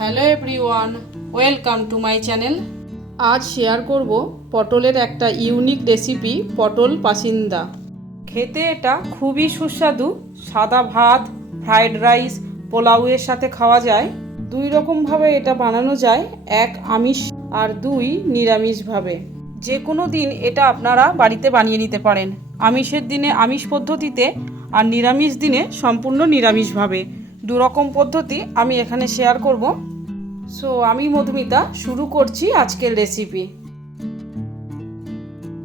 Hello everyone, welcome to my channel. আজ share করব পটলের একটা ইউনিক রেসিপি, পটল পাসিন্দা। খেতে এটা খুবই সুস্বাদু। সাদা ভাত, ফ্রাইড রাইস, পোলাওয়ের সাথে খাওয়া যায়। দুই রকমভাবে এটা বানানো যায়, এক আমিষ আর দুই নিরামিষভাবে। যে কোনো দিন এটা আপনারা বাড়িতে বানিয়ে নিতে পারেন। আমিষের দিনে আমিষ পদ্ধতিতে আর নিরামিষ দিনে সম্পূর্ণ নিরামিষভাবে। দুরকম পদ্ধতি আমি এখানে শেয়ার করব। সো আমি মধুমিতা শুরু করছি আজকের রেসিপি।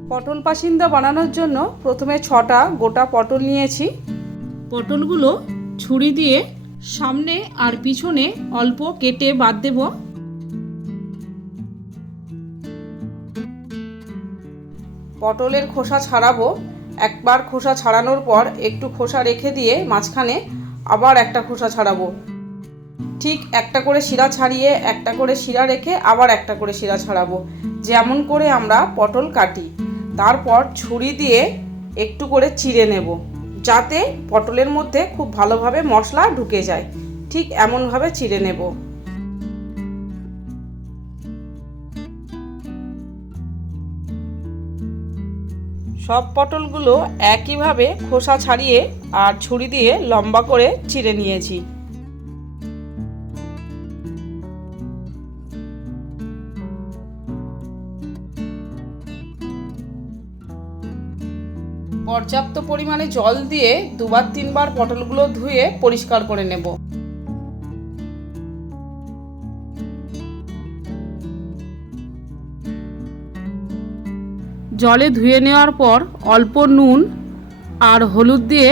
পটল পাসিন্দা বানানোর জন্য প্রথমে 6টা গোটা পটল নিয়েছি। পটলগুলো ছুরি দিয়ে সামনে আর পিছনে অল্প কেটে বাদ দেব। পটলের খোসা ছাড়াবো। একবার খোসা ছাড়ানোর পর একটু খোসা রেখে দিয়ে মাঝখানে আবার একটা খোসা ছাড়াবো। ঠিক একটা করে শিরা ছাড়িয়ে একটা করে শিরা রেখে আবার একটা করে শিরা ছাড়াবো, যেমন করে আমরা পটল কাটি। তারপর ছুরি দিয়ে একটু করে চিড়ে নেব, যাতে পটলের মধ্যে খুব ভালোভাবে মশলা ঢুকে যায়। ঠিক এমনভাবে চিড়ে নেব। সব পটলগুলো একইভাবে খোসা ছাড়িয়ে আর ছুরি দিয়ে লম্বা করে চিড়ে নিয়েছি। পর্যাপ্ত পরিমাণে জল দিয়ে 2-3 বার পটলগুলো ধুয়ে পরিষ্কার করে নেব। জলে ধুয়ে নেওয়ার পর অল্প নুন আর হলুদ দিয়ে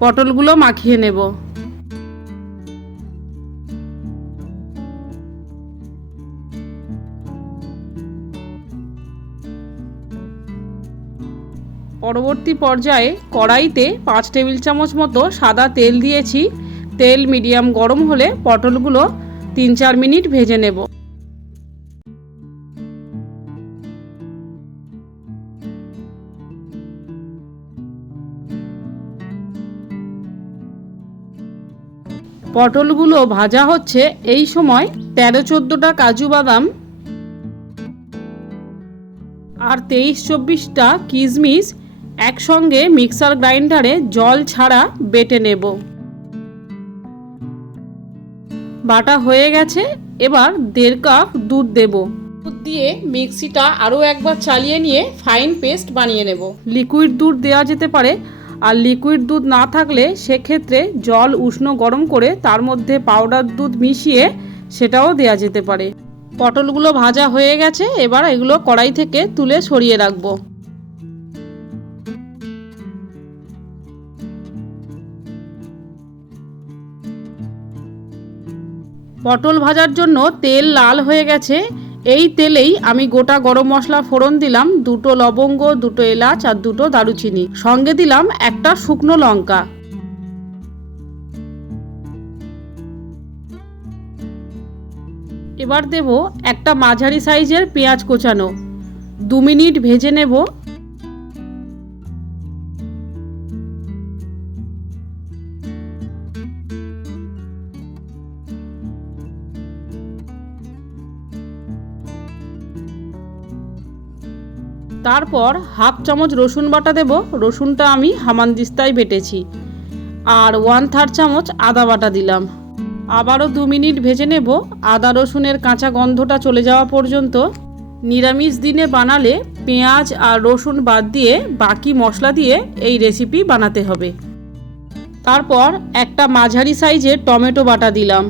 পটলগুলো মাখিয়ে নেব। পরবর্তী পর্যায়ে কড়াইতে 5 টেবিল চামচ মতো সাদা তেল দিয়েছি। তেল মিডিয়াম গরম হলে পটলগুলো 3-4 মিনিট ভেজে নেব। পটলগুলো ভাজা হচ্ছে, এই সময় 13-14টা কাজু বাদাম আর 23-24টা কিশমিশ একসঙ্গে মিক্সার গ্রাইন্ডারে জল ছাড়া বেটে নেব। বাটা হয়ে গেছে। এবার 1.5 কাপ দুধ দেব। দুধ দিয়ে মিক্সিটা আরও একবার চালিয়ে নিয়ে ফাইন পেস্ট বানিয়ে নেব। লিকুইড দুধ দেওয়া যেতে পারে, আর লিকুইড দুধ না থাকলে সেক্ষেত্রে জল উষ্ণ গরম করে তার মধ্যে পাউডার দুধ মিশিয়ে সেটাও দেওয়া যেতে পারে। পটলগুলো ভাজা হয়ে গেছে, এবার এগুলো কড়াই থেকে তুলে সরিয়ে রাখবো। পটল ভাজার জন্য তেল লাল হয়ে গেছে। এই তেলেই আমি গোটা গরম মশলা ফোড়ন দিলাম, 2টো লবঙ্গ, 2টো এলাচ আর 2টো দারুচিনি, সঙ্গে দিলাম একটা শুকনো লঙ্কা। এবার দেব একটা মাঝারি সাইজের পেঁয়াজ কোচানো। 2 মিনিট ভেজে নেব। তারপর 1/2 চামচ রসুন বাটা দেব। রসুনটা আমি হামানদিস্তায় বেটেছি। আর 1/3 চামচ আদা বাটা দিলাম। আবারও 2 মিনিট ভেজে নেব, আদা রসুনের কাঁচা গন্ধটা চলে যাওয়া পর্যন্ত। নিরামিষ দিনে বানালে পেঁয়াজ আর রসুন বাদ দিয়ে বাকি মশলা দিয়ে এই রেসিপি বানাতে হবে। তারপর একটা মাঝারি সাইজের টমেটো বাটা দিলাম।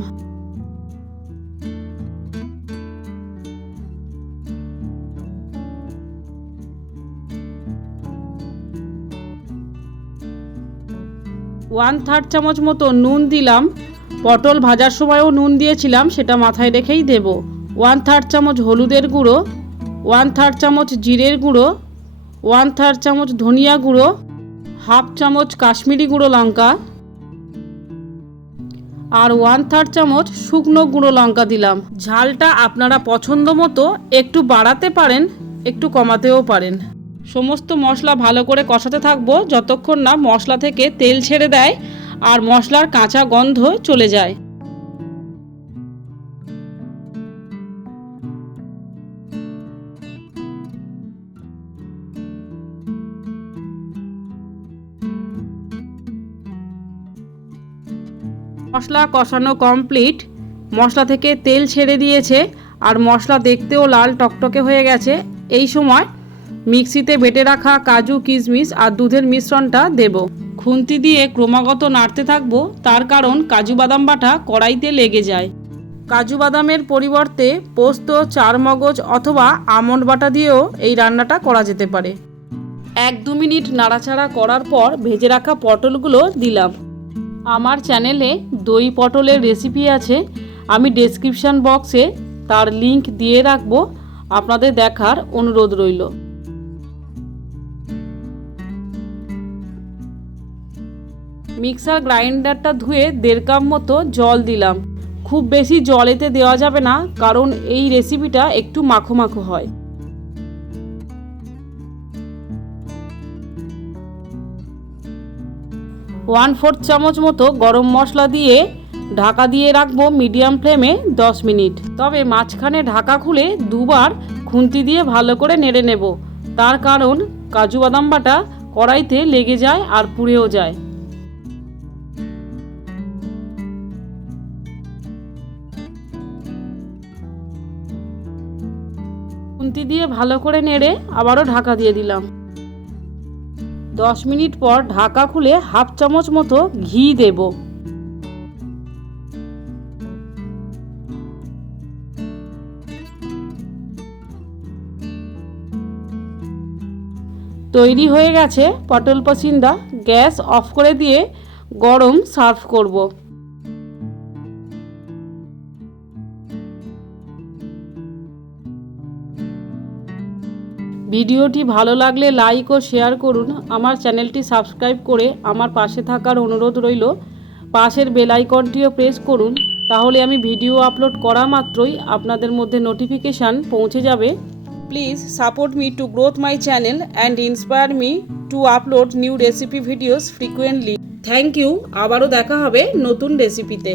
ওয়ান থার্ড চামচ মতো নুন দিলাম। পটল ভাজার সময়ও নুন দিয়েছিলাম, সেটা মাথায় রেখেই দেব। 1/3 চামচ হলুদের গুঁড়ো, 1/3 চামচ জিরের গুঁড়ো, 1/3 চামচ ধনিয়া গুঁড়ো, 1/2 চামচ কাশ্মীরি গুঁড়ো লঙ্কা আর 1/3 চামচ শুকনো গুঁড়ো লঙ্কা দিলাম। ঝালটা আপনারা পছন্দ মতো একটু বাড়াতে পারেন, একটু কমাতেও পারেন। সমস্ত মশলা ভালো করে কষাতে থাকবো যতক্ষণ না মশলা থেকে তেল ছেড়ে দেয় আর মশলার কাঁচা গন্ধ চলে যায়। মশলা কষানো কমপ্লিট। মশলা থেকে তেল ছেড়ে দিয়েছে আর মশলা দেখতেও লাল টকটকে হয়ে গেছে। এই সময় মিক্সিতে বেটে রাখা কাজু কিশমিশ আর দুধের মিশ্রণটা দেব। খুন্তি দিয়ে ক্রমাগত নাড়তে থাকবো, তার কারণ কাজু বাদাম বাটা কড়াইতে লেগে যায়। কাজু বাদামের পরিবর্তে পোস্ত, চারমগজ অথবা আমন্ড বাটা দিয়েও এই রান্নাটা করা যেতে পারে। 1-2 মিনিট নাড়াচাড়া করার পর ভেজে রাখা পটলগুলো দিলাম। আমার চ্যানেলে দই পটলের রেসিপি আছে, আমি ডেসক্রিপশন বক্সে তার লিংক দিয়ে রাখবো, আপনাদের দেখার অনুরোধ রইল। মিক্সার গ্রাইন্ডারটা ধুয়ে 1.5 কাপ মতো জল দিলাম। খুব বেশি জল এতে দেওয়া যাবে না, কারণ এই রেসিপিটা একটু মাখো মাখো হয়। ওয়ান 4 চামচ মতো গরম মশলা দিয়ে ঢাকা দিয়ে রাখবো মিডিয়াম ফ্লেমে 10 মিনিট। তবে মাঝখানে ঢাকা খুলে দুবার খুন্তি দিয়ে ভালো করে নেড়ে নেব, তার কারণ কাজু বাদাম বাটা কড়াইতে লেগে যায় আর পুড়েও যায়। খুন্তি দিয়ে ভালো করে নেড়ে আবারও ঢাকা দিয়ে দিলাম। 10 মিনিট পর ঢাকা খুলে 1/2 চামচ মতো ঘি দেব। তৈরি হয়ে গেছে পটল পাসিন্দা। গ্যাস অফ করে দিয়ে গরম সার্ভ করব। ভিডিওটি ভালো লাগলে লাইক ও শেয়ার করুন। আমার চ্যানেলটি সাবস্ক্রাইব করে আমার পাশে থাকার অনুরোধ রইল। পাশের বেল আইকনটিও প্রেস করুন, তাহলে আমি ভিডিও আপলোড করা মাত্রই আপনাদের মধ্যে নোটিফিকেশান পৌঁছে যাবে। Please support me to growth my channel and inspire me to upload new recipe videos frequently. Thank you. আবারও দেখা হবে নতুন রেসিপিতে।